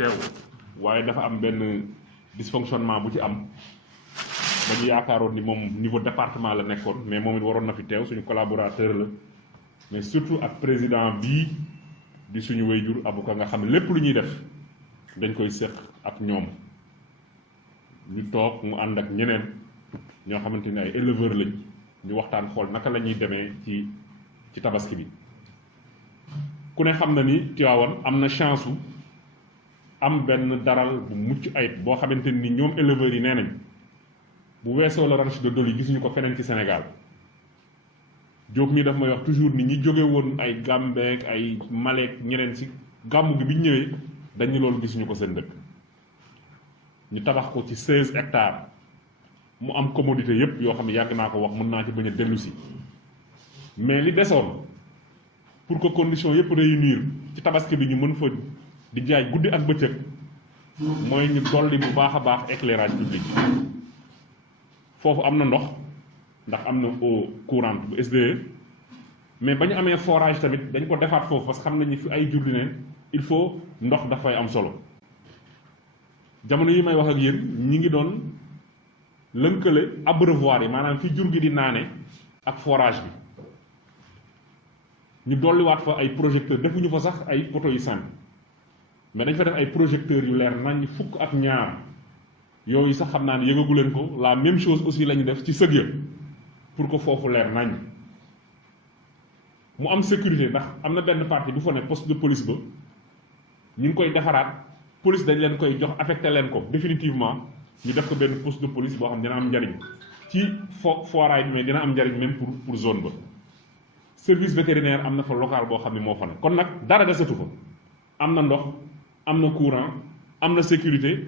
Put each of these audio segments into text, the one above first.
teew waaye dafa am benn dysfonctionnement bu ci am dañu yaakaaroon ni moom niveau département la nekkoon mais moom it waroon na fi teew suñu collaborateur la mais surtout ak président bii di suñu wayjur Abouka nga xam ne lépp lu ñuy def dañ koy séq ak ñoom ñu toog mu ànd ak ñeneen ñoo xamante ni ay éleveur lañ ñu waxtaan xool naka la ñuy demee ci tabaski bi ku ne xam na ni Tivaouane am na chance u am benn daral bu mucc ayib boo xamante ni ñoom éleveurs yi nee nañ bu weesoo la ranch de Doli gisuñu ko feneen ci Sénégal Diop mi daf may wax toujours ni ñi jóge woon ay Gambeek ay Maleek ñeneen ci gàmmu gi bi ñu ñëwee dañu loolu gisuñu ko seen dëkk ñu tabax ko ci 16 hectares mu am commodité yépp yoo xam ne yàgg naa ko wax mën naa ci bañ a dellu si mais li desoon pour que conditions yépp réunir ci tabaski bi ñu mën fa di jaay guddi ak bëccëg mooy ñu dolli bu baax a baax éclairage public foofu am na ndox ndax am na eau courante bu SDE mais ba ñu amee forage tamit dañ ko defaat foofu parce que xam nañu fi ay jur di ne il faut ndox dafay am solo jamono yi may wax ak yéen ñi ngi doon lënkale abreuvoir yi maanaam fi jur gi di naane ak forage bi ñu dolliwaat fa ay projecteurs defuñu fa sax ay poteaux yu simple mais dañ fa def ay projecteurs yu leer nañ fukk ak ñaar yooyu sax xam naa ne yëgagu leen ko la même chose aussi la ñu def ci sëg ya pour que foofu leer nañ mu am sécurité ndax am na benn partie bu fa ne poste de police ba ñu ngi koy defaraat police dañ leen koy jox affecté leen ko définitivement ñu def ko benn poste de police boo xam ne dina am njariñ ci foiraay bi mais dina am njariñ même pour zone ba service vétérinaire am na fa local boo xam ne moo fa ne kon nag dara desatu fa am na ndox am na courant am na sécurité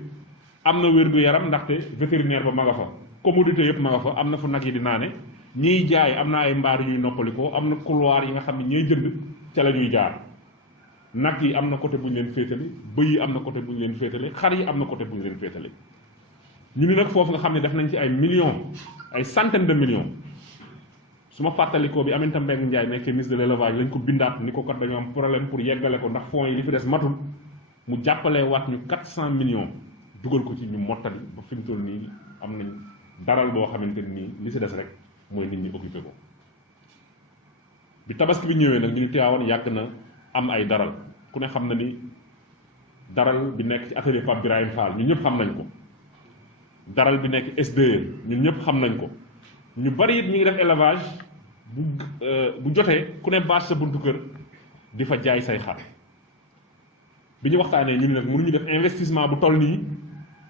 am na wér-gu-yaram ndaxte vétérinaire ba ma nga fa commodité yëpp ma nga fa am na fu nag yi di naane ñiy jaay am na ay mbaar yu ñuy noppalikoo am na couloir yi nga xam ne ñooy jënd ca la ñuy jaar nag yi am na côté bu ñu leen féetale bëy yi am na côté bu ñu leen féetale xar yi am na côté bu ñu leen féetale ñu ni nag foofu nga xam ne def nañ ci ay millions ay centaines de millions su ma fàttalikoo bi Aminata Mbengue Ndiaye nekk ministre de l'élevage lañ ko bindaat ni ko kat dañoo am problème pour yeggale ko ndax fonds yi li fi des matul mu jàppalee waat ñu 400 millions dugal ko ci ñu mottali ba fi mu toll nii am nañ daral boo xamante nii li si des rek mooy nit ñi occupé ko bi tabaski bi ñëwee nag ñu ni Tivaouane yàgg na am ay daral ku ne xam na ni daral bi nekk ci atelier Pape Birahim Fall ñun ñëpp xam nañ ko daral bi nekk SDE ñun ñëpp xam nañ ko ñu bari it ñu ngi def élevage bu jotee ku ne bâche sa buntu kër di fa jaay say xar bi ñu waxtaanee ñu ne nag mënuñu def investissement bu toll nii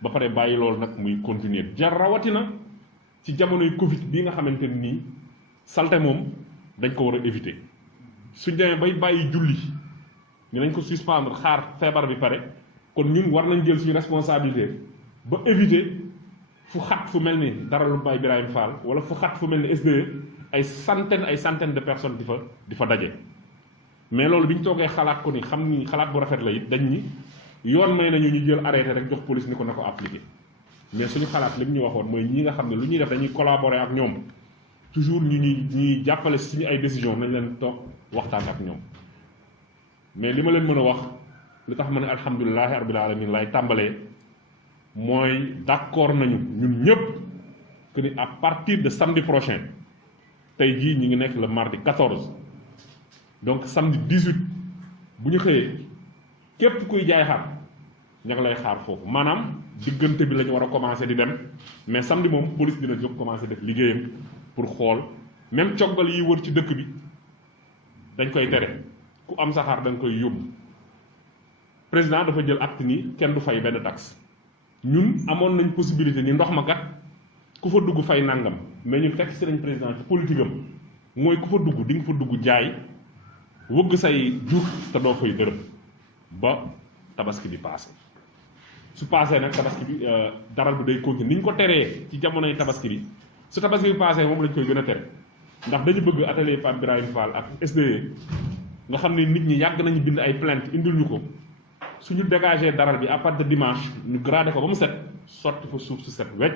ba pare bàyyi loolu nag muy continuer jar rawatina ci jamonoy Covid bii nga xamante nii salte moom dañ ko war a éviter suñ demee bay bàyyi julli ñu nañ ko suspendre xaar feebar bi pare kon ñun war nañ jël suñu responsabilité ba éviter fu xat fu mel ni dara lu Baye Birahim Fall wala fu xat fu mel ni SDE ay centaines de personnes di fa daje mais loolu bi ñu toogee xalaat ko ni xam ni xalaat bu rafet la it dañ ni yoon may nañu ñu jël arrêté rek jox police ni ko na ko appliqué mais suñu xalaat li mu ñu waxoon mooy ñi nga xam ne lu ñuy def dañuy collaborer ak ñoom toujours ñuy jàppale suñu ay décision nañ leen toog waxtaan ak ñoom mais li ma leen mën a wax li tax ma ne alhamdulilahi rabbil alamin lay tàmbalee mooy d'accord nañu ñun ñëpp que ni à partir de samedi prochain tey jii ñu ngi nekk le mardi 14 donc samedi 18 bu ñu xëyee képp kuy jaay xar ña nga lay xaar foofu maanaam diggante bi la ñu war a commencer di dem mais samedi moom police dina jóg commencer def liggéeyam pour xool même coggal yi wër ci dëkk bi dañ koy tere ku am sa xar da nga koy yóbbu président dafa jël acte ni kenn du fay benn taxe ñun amoon nañ possibilité ni ndox ma kat ku fa dugg fay nangam mais ñun fekk si nañ président ci politique am mooy ku fa dugg di nga fa dugg jaay wëgg say jur te doo fay dërëm ba tabaski bi paase su paasee nag tabaski bi daral bi day continuer ni ñu ko teree ci jamonoy tabaski bi su tabaski bi paasee moom lañ koy gën a tere ndax dañu bëgg atelier Pape Birahim Fall ak SDE nga xam ne nit ñi yàgg nañu bind ay plainte indil ñu ko suñu dégagé daral bi à partir de dimanche ñu gradé ko ba mu set sotti ko suuf su set wecc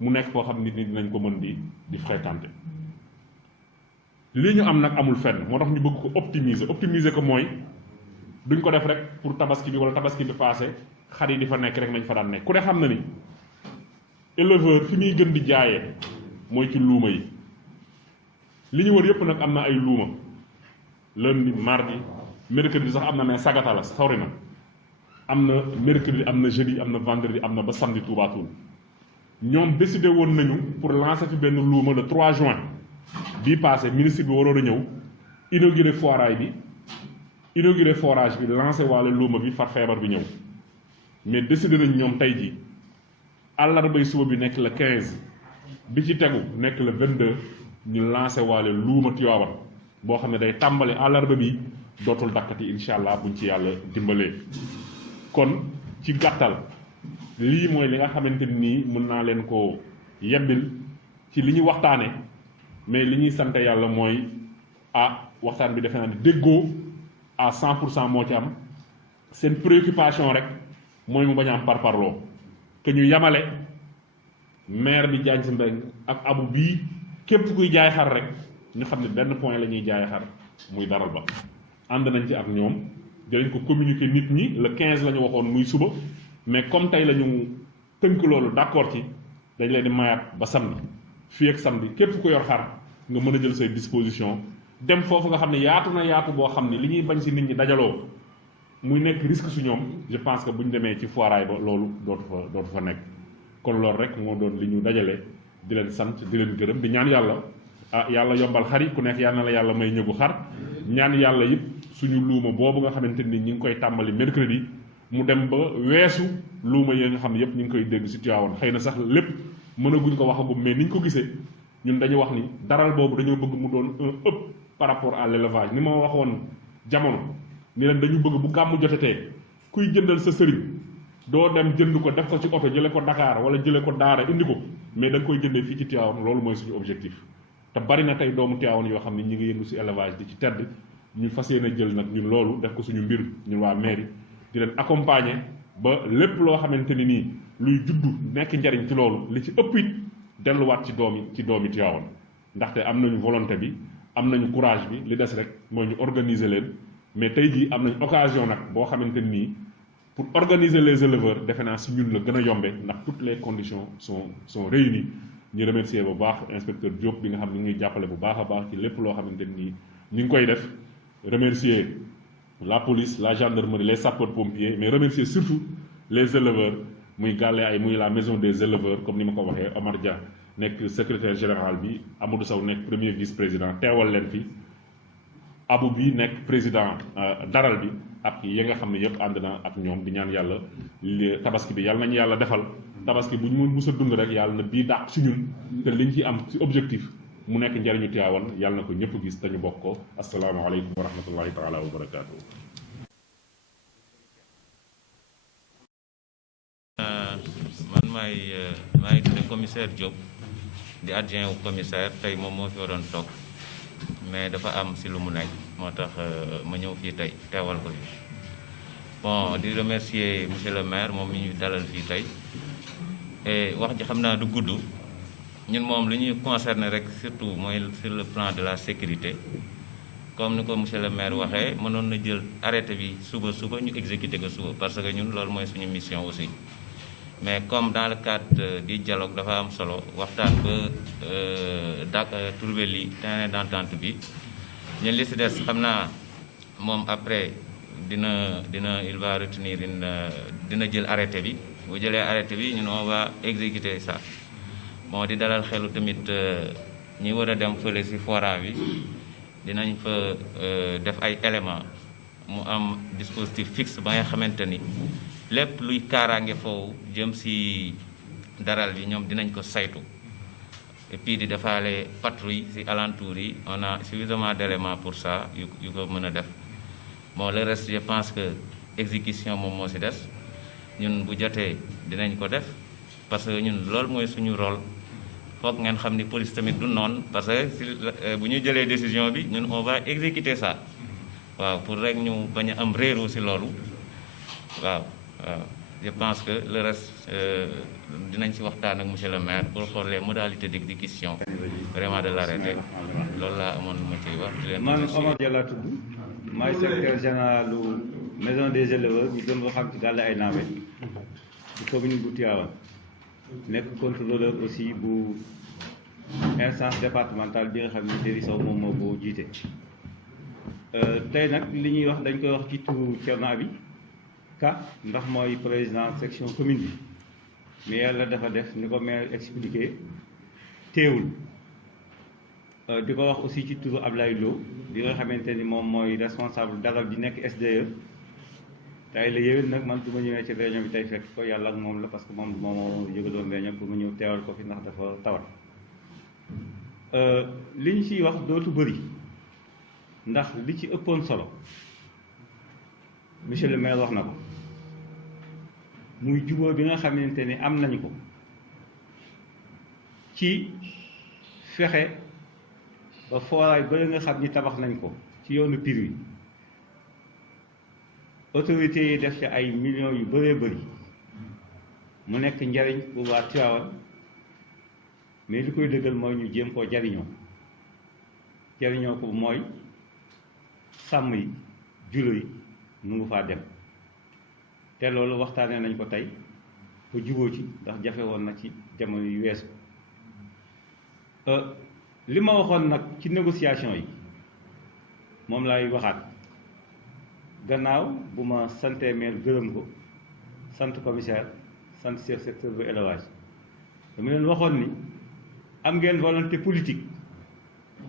mu nekk foo xam nit ñi dinañ ko mën di fréquenter lii ñu am nag amul fenn moo tax ñu bëgg ko optimiser ko mooy duñ ko def rek pour tabaski bi wala tabaski bi passé xar yi di fa nekk rek nañ fa daan nekk ku ne xam na ni éleveur fi muy gën di jaayee mooy ci luuma yi li ñu wër yëpp nag am na ay luuma lundi mardi mercredi sax am na mais sagata la sori na am na mercredi am na jeudi am na vendredi am na ba samedi Touba Toul ñoom décidé woon nañu pour lancer fi benn luuma le 3 juin bii passé ministre bi waroon a ñëw inauguré foiraay bi inauguré forage bi lancé waale luuma bi far feebar bi ñëw mais décidé nañ ñoom tey jii àllarbay suba bi nekk le 15 bi ci tegu nekk le 22 ñu lancé waale luuma Tiwaawan boo xam ne day tàmbale àllarba bi dootul dakkati incha allah buñ ci yàlla dimbalee kon ci gàttal lii mooy li nga xamante nii mën naa leen ko yebbil ci li ñu waxtaane mais li ñuy sant yàlla mooy waxtaan bi defe naa ne déggoo à 100% moo ci am seen préoccupation rek mooy mu bañ a am parparloo que ñu yamale maire bi Diagne Sy Mbengue ak abu bii képp kuy jaay xar rek ñu xam ne benn point la ñuy jaay xar muy daral ba ànd nañ ci ak ñoom dinañ ko communiquer nit ñi le 15 la ñu waxoon muy suba mais comme tey la ñu tënk loolu d'accord ci dañ leen di mayaat ba samedi fii ak samedi képp ku yor xar nga mën a jël say disposition dem foofu nga xam ne yaatu na yaatu boo xam ne li ñuy bañ si nit ñi dajaloo muy nekk risque su ñoom je pense que bu ñu demee ci foiraay ba loolu dootu fa nekk kon loolu rek moo doon li ñu dajale di leen sant di leen gërëm di ñaan yàlla yàlla yombal xar yi ku nekk yal na la yàlla may ñëgu xar ñaan yàlla yëpp suñu luuma boobu nga xamante ni ñi ngi koy tàmbali mercredi mu dem ba weesu luuma yi nga xam ne yëpp ñu ngi koy dégg si Tivaouane xëy na sax lépp mënaguñ ko waxagum mais niñ ko gisee ñun dañu wax ni daral boobu dañoo bëgg mu doon un ëpp par rapport à l'élevage ni ma waxoon jamono ni leen dañu bëgg bu gàmmu jotetee kuy jëndal sa sëriñ doo dem jënd ko def ko ci oto jële ko Dakar wala jële ko Daara indi ko mais da nga koy jëndee fii ci Tivaouane loolu mooy suñu objectif te bari na tey doomu Tivaouane yoo xam ne ñi ngi yëngu si élevage di ci tedd ñu fas yéene jël nag ñun loolu def ko suñu mbir ñun waa mairie di leen accompagner ba lépp loo xamante ni nii luy juddu nekk njariñ ci loolu li ci ëpp it delluwaat ci doomi Tivaouane ndaxte am nañu volonté bi am nañu courage bi li des rek mooy ñu organiser leen mais tey jii am nañ occasion nag boo xamante nii pour organiser les éleveurs defe naa si ñun la gën a yombe ndax toutes les conditions sont réunies ñu remercier bu baax inspecteur Diop bi nga xam ne ngi jàppale bu baax a baax ci lépp loo xamante nii ñu ngi koy def remercier la police la gendarmerie les sapeurs pompiers mais remercier surtout les éleveurs muy gàlle ay muy la maison des éleveurs comme ni ma ko waxee Omar Dia nekk secrétaire général bi Amadou Sow nekk premier vice président teewal leen fi Abou bi nekk président daral bi ak yi nga xam ne yëpp ànd na ak ñoom di ñaan yàlla tabaski bi yàlla nañu yàlla defal tabaski bu ñu mus a dund rek yàlla na bii dàq si ñun te liñ ci am ci objectif mu nekk njariñu Tivaouane yàlla na ko ñëpp gis te ñu bokk ko asalaamaaleykum wa rahmatullahi taala wa barakaatu. man maay tudd commissaire Diop di adjoint au commissaire tey moom moo fi waroon toog mais dafa am si lu mu nekk moo tax ma ñëw fii tey teewal ko fi bon di remercier monsieur le maire moom mi ñu dalal fii tey et wax ji xam naa du gudd ñun moom li ñuy concerné rek surtout mooy sur le plan de la sécurité comme ni ko monsieur le maire waxee mënoon na jël arrêté bi suba ñu exécuté ko suba parce que ñun loolu mooy suñu mission aussi mais comme dans le cadre du dialogue dafa am solo waxtaan ba trouver li terrain d'entente bi ñun li si des xam naa moom après dina il va retenir dina jël arrêté bi bu jëlee arrêté bi ñun on va exécuter ça bon di dalal xelu tamit ñi war a dem fële si fora bi dinañ fa def ay éléments mu am dispositif fixe ba nga xamante ni lépp luy kaaraange foofu jëm si daral bi ñoom dinañ ko saytu et puis di defaale patrouille si alentours yi on a suffisamment d'éléments pour ça yu ko mën a def bon le reste je pense que exécution moom moo si des ñun bu jotee dinañ ko def parce que ñun loolu mooy suñu rôle foog ngeen xam ni police tamit du noonu parce que si bu ñu jëlee décision bi ñun on va exécuter ça waaw pour rek ñu bañ a am réeroo si loolu waaw je pense que le reste dinañ si waxtaan ak monsieur le maire pour xool les modalités d'exécution vraiment de l'arrêté loolu laa amoon ma ciy wax. man Omar Dia laa tudd maay secrétaire général maison des éleveurs ñu gën ko xam ci Gàlle ay Nawe commune bu Tivaouane nekk contrôleur aussi bu instance départementale bi nga xam ne Déri Sow moom moo ko jiite. Tey nag li ñuy wax dañ koy wax ci turu Thierno Abi Ka ndax mooy président section commune bi mais yàlla dafa def ni ko maire expliqué teewul di ko wax aussi ci turu Ablaye Lo bi nga xamante ni moom mooy responsable dalal di nekk SDE. tey la yéwén nag man du ma ñëwee ci réunion bi tey fekk ko yàlla ak moom la parce que moom moo jógaloon réunion pour mu ñëw teewal ko fi ndax dafa tawat li ñu ciy wax dootu bëri ndax li ci ëppoon solo monsieur le maire wax na ko muy jubóo bi nga xamante ni am nañu ko ci fexe ba fooraay ba nga xam ni tabax nañ ko ci yoonu Pire wi autorités yi def ci ay millions yu bëree bëri mu nekk njariñ pour waa Tivaouane mais li koy dëggal mooy ñu jéem koo jariñoo ko mooy sàmm yi julo yi nu ngu faa dem te loolu waxtaanee nañ ko tey ba juboo ci ndax jafe woon na ci jamono yu weesu li ma waxoon nag ci négociation yi moom laay waxaat gannaaw bu ma santee maire gërëm ko sant commissaire sant chef secteur bu élevage dama leen waxoon ni am ngeen volonté politique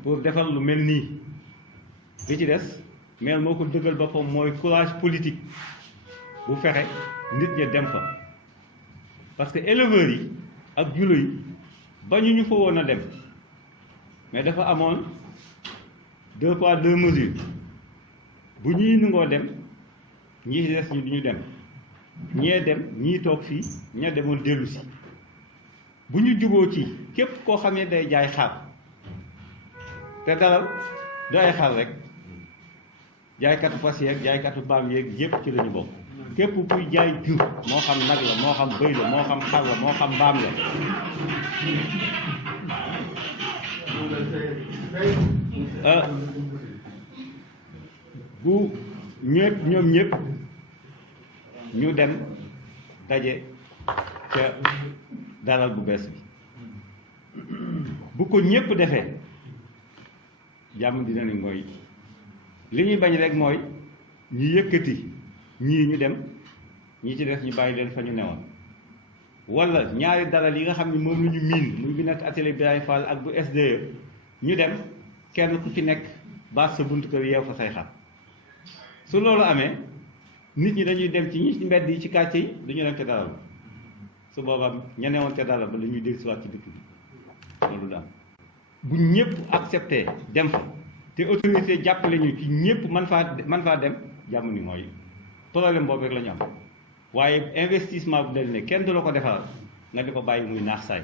pour defar lu mel nii li ci des maire moo ko dëggal boppam mooy courage politique bu fexe nit ña dem fa parce que éleveurs yi ak julo yi bañu ñu fa woon a dem mais dafa amoon 2 poids 2 mesures bu ñuy nungoo dem ñii ci des ñi du ñu dem ñee dem ñii toog fii ña demoon dellu si bu ñu juboo ci képp koo xam ne day jaay xar te dalal du ay xar rek jaaykatu fas yeeg jaaykatu baam yeeg yépp ci la ñu bokk képp kuy jaay jur moo xam nag la moo xam bëy la moo xam xar la moo xam mbaam la bu ñëpp ñoom ñëpp ñu dem daje ca dalal bu bees bi bu ko ñëpp defee jàmm dina ni mooy li ñuy bañ rek mooy ñu yëkkati ñii ñu dem ñi ci def ñu bàyyi leen fa ñu newoon wala ñaari dalal yi nga xam ne moom la ñu miin muy bi nekk atelier Birahim Fall ak bu SDE ñu dem kenn ku ci nekk baas sa buntu kër yeew fa say xar su loolu amee nit ñi dañuy dem ci ñi mbedd yi ci quartier yi duñu dem ca dalal ba su boobaa ña newoon ca dalal ba la ñuy dellusiwaat ci dëkk bi loolu daal bu ñëpp accepté dem fa te autorité jàppale ñu ci ñëpp man faa dem jàmm ni mooy problème boobu rek la ñu am waaye investissement bu del ne kenn du la ko defaral nga di ko bàyyi muy naax saay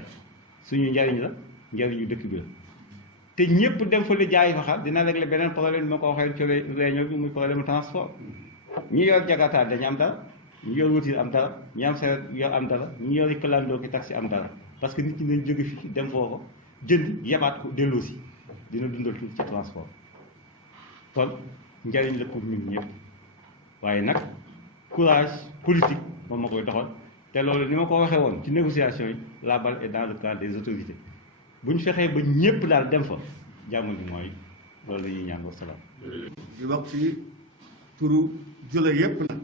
suñu njariñ la njariñu dëkk bi la te ñëpp dem fa li jaay fa xar dina régler beneen problème bi ma ko waxee ci réunion bi muy problème transport ñi yor jagataar dañu am dara ñi yor voiture am dara ñi am saret yor am dara ñi yor kalandoo ki taxi am dara parce que nit ñi nañ jóge fii dem foofu jënd yabaat ko delloo si dina dundal tuuti ci transport kon njariñ la pour ñun ñëpp waaye nag courage politique moom ma koy doxal te loolu ni ma ko waxee woon ci négociation yi la balle est dans le camp des autorités bu ñu fexee ba ñëpp daal dem fa jàmm ni mooy loolu la ñuy ñaan wa salaam. di wax ci turu jula yépp nag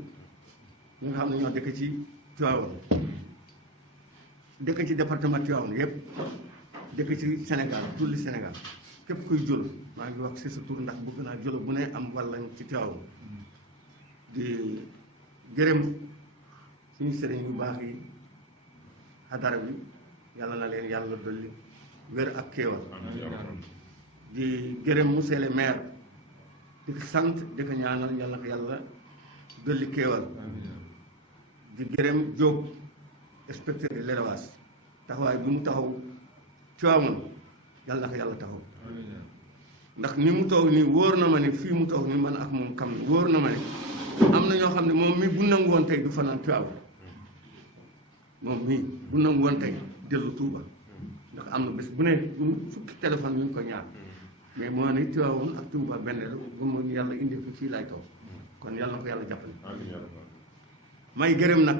ñi nga xam ne ñoo dëkk ci Tivaouane dëkk ci département Tivaouane yépp dëkk ci Sénégal tout le Sénégal képp kuy jula maa ngi wax ci sa tur ndax bëgg naa jula bu ne am walla ci Tivaouane di gërëm suñu sëriñ yu baax yi xadara bi yàlla na leen yàlla dolli wér ak kéewal di gërëm monsieur le maire di sant di ko ñaanal yàlla ko yàlla dolli kéewal di gërëm Diop inspecteur de l'élevage taxawaay bu mu taxaw Tivaouane yàlla na ko yàlla taxaw ndax ni mu taw nii wóor na ma ne fii mu taw nii man ak moom kam wóor na ma ne am na ñoo xam ne moom mii bu nangu woon tey du fanaan Tivaouane moom mii bu nangu woon tey dellu Touba ndax am na bés bu ne fukki téléphone ñu ngi ko ñaan mais moo ne Tivaouane ak Touba benn la bu ma yàlla indi ko fii laay taw kon yàlla na ko yàlla jàppale may gërëm nag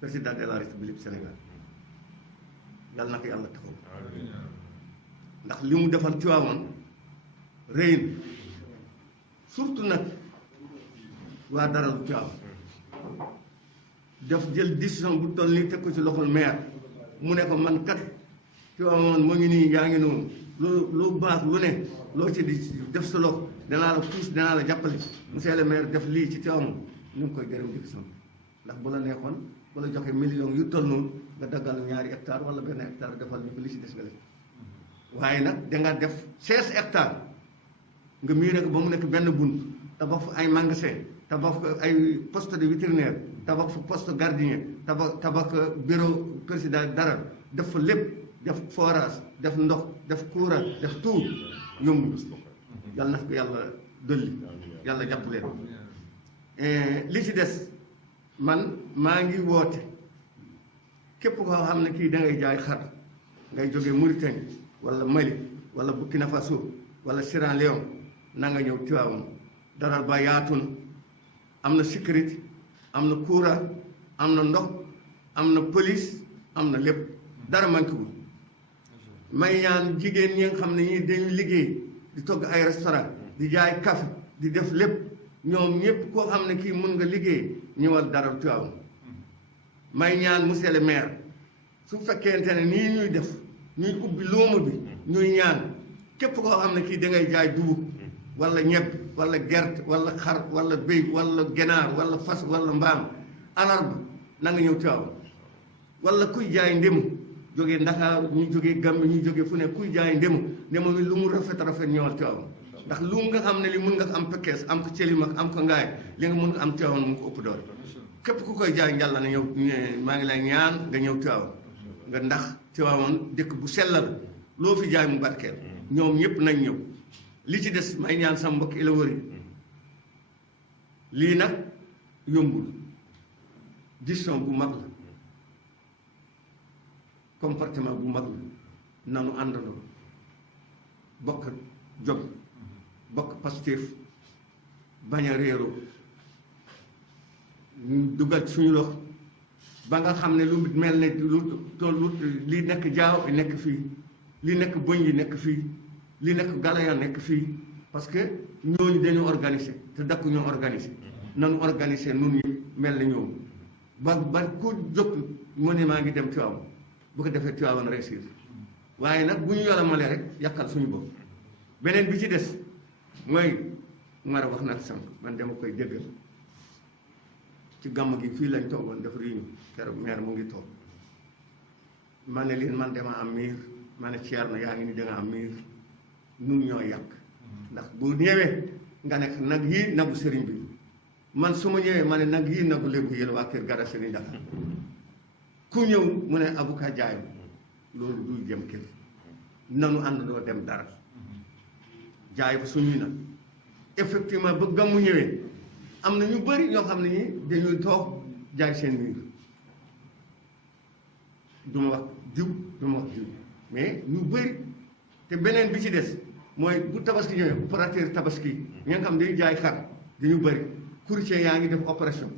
président de la république Sénégal yàlla na ko yàlla taxaw ndax li mu defal Tiwaawan rëy na surtout nag waa daralu Tiwaawan def jël décision bu toll nii teg ko ci loxol maire mu ne ko man kat Tiwaawan moo ngi nii yaa ngi noonu lu baax lu ne loo ci di def sa loxo danaa la puus danaa la jàppale monsieur le maire def lii ci Tiwaawan ñu ngi koy gërëm di sant ndax bu la neexoon bu la joxee million yu toll noonu nga daggal 2 hectares wala 1 hectare defal ñu ko li ci des nga def waaye nag danga def 16 hectares nga miire ko ba mu nekk benn bunt tabax fa ay magasin tabax fa ay poste de vétérinaire tabax fa poste gardien tabax bureau président dara def fa lépp def forage def ndox def courant def tout yomb yàlla na ko yàlla dolli yàlla jàpp leen li ci des man maa ngi woote képp koo xam ne kii da ngay jaay xar ngay jógee Mauritanie wala Mali wala Burkina Faso wala Sierra Leone na nga ñëw Tiwaawan daral ba yaatu na am na sécurité am na courant am na ndox am na police am na lépp dara manqué wul may ñaan jigéen ñi nga xam ne ñii dañuy liggéey di togg ay restaurant di jaay café di def lépp ñoom ñëpp koo xam ne kii mun nga liggéey ñëwal daral Tiwaawan may ñaan monsieur le maire su fekkente ne nii ñuy def ñuy ubbi luuma bi ñuy ñaan képp koo xam ne kii da ngay jaay dugub wala ñebe wala gerte wala xar wala béy wala ganaar wala fas wala mbaam alarba na nga ñëw Tiwaawan wala kuy jaay ndemu jógee Ndakaaru ñu jógee Gàmbi ñu jógee fu ne kuy jaay ndemu mi lu mu rafet ñëwal Tiwaawan ndax lu nga xam ne li mun nga am Pekes am ko Cëlim ak am ko Ngaay li nga mun nga am Tiwaawan mu ko ëpp doole képp ku koy jaay njàlla na ñëw maa ngi lay ñaan nga ñëw Tiwaawan nga ndax Tiwaawan dëkk bu sellal loo fi jaay mu barkeel ñoom ñëpp nañ ñëw li ci des may ñaan sama mbokk éleveurs yi lii nag yombul décision bu mag la comportement bu mag la nanu àndandoo bokk jom bokk Pastef bañ a réeroo ñu dugal suñu loxo ba nga xam ne lu mel ne lu li nekk jaaw bi nekk fii li nekk bëñ yi nekk fii li nekk galaya nekk fii parce que ñooñu dañu organiser te dakk ñoo organiser nanu organiser nun ñi mel na ñoom ba ku jóg mu ne maa ngi dem Tiwaawan bu ko defee Tiwaawan réussir waaye nag bu ñu yolamale rek yàqal suñu bopp beneen bi ci des mooy mar wax nag sànq man dama koy déggal ci gàmm gi fii lañ toogoon def réunion keroog maire mu ngi toog ma ne leen man dama am miir ma ne Thierno yaa ngi ni danga am miir nun ñoo yàq ndax bu ñëwee nga nekk nag yii nagu sëriñ bi man su ma ñëwee ma ne nag yii nagu lébu yéen waa kër Gada Sëriñ Dakar ku ñëw mu ne avocat jaayam loolu duy jëm kër nanu àndandoo dem dara jaay fa suñuy nag effectivement ba gàmmu ñëwee am na ñu bëri ñoo xam ne ñi dañuy toog jaay seen miir du ma wax diw du ma wax diw mais ñu bëri te beneen bi ci des mooy bu tabaski ñëwee opérateur tabaski ñi nga xam dañuy jaay xar dañu bëri courtier yaa ngi def opération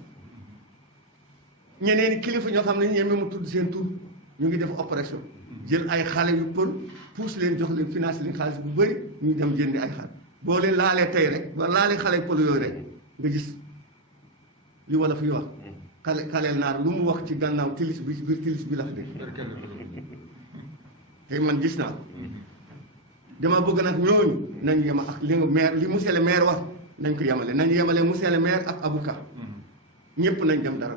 ñeneen kilifa ñoo xam ne ñeme mu tudd seen tur ñu ngi def opération jël ay xale yu pël pousse leen jox leen finance leen xaalis bu bëri ñu dem jëndi ay xar boo leen laalee tey rek ba laalee xale yu pël yooyu rek nga gis li wala fi wax xaleel naar lu mu wax ci gànnaaw tilis bi ci biir tilis bi la fi dégg tey man gis naa dama bëgg nag ñooñu nañ yema ak li maire li monsieur le maire wax nañ ko yemale nañ yemale monsieur le maire ak avocat ñëpp nañ dem dara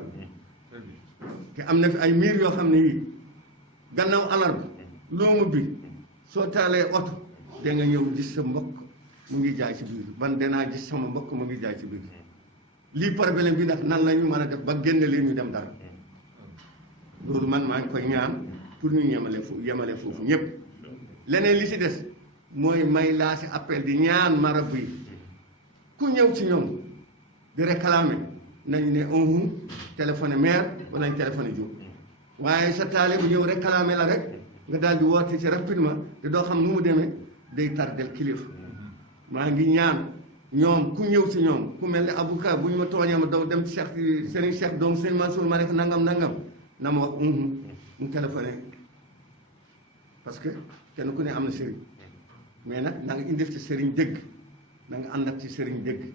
te am na fi ay miir yoo xam ne yii gannaaw alarba loomu bi soo taalee oto da nga ñëw gis sa mbokk mu ngi jaay ci biir ban danaa gis sama mbokk mu ngi jaay ci biir lii problème bi nag nan la ñu mën a def ba génne leen ñu dem dara loolu man maa ngi koy ñaan pour ñu yemale foofu ñëpp leneen li ci des mooy may laa si appel di ñaan marabu yi ku ñëw ci ñoom di réclamer nañu ne on téléphoné maire wala nañ téléphoné Diop waaye sa taale bu ñëw réclamer la rek nga daal di woote ci rapidement te doo xam nu mu demee day tardel kilifa maa ngi ñaan ñoom ku ñëw ci ñoom ku mel ne avocat bu ñu ma tooñee ma daw dem ci Cheikh Serigne Cheikh doomu Serigne Mansour ma nekk nangam na ma wax mu téléphoné parce que kenn ku ne am na sëriñ mais nag na nga indil ci sëriñ dëgg na nga ànd ak ci sëriñ dëgg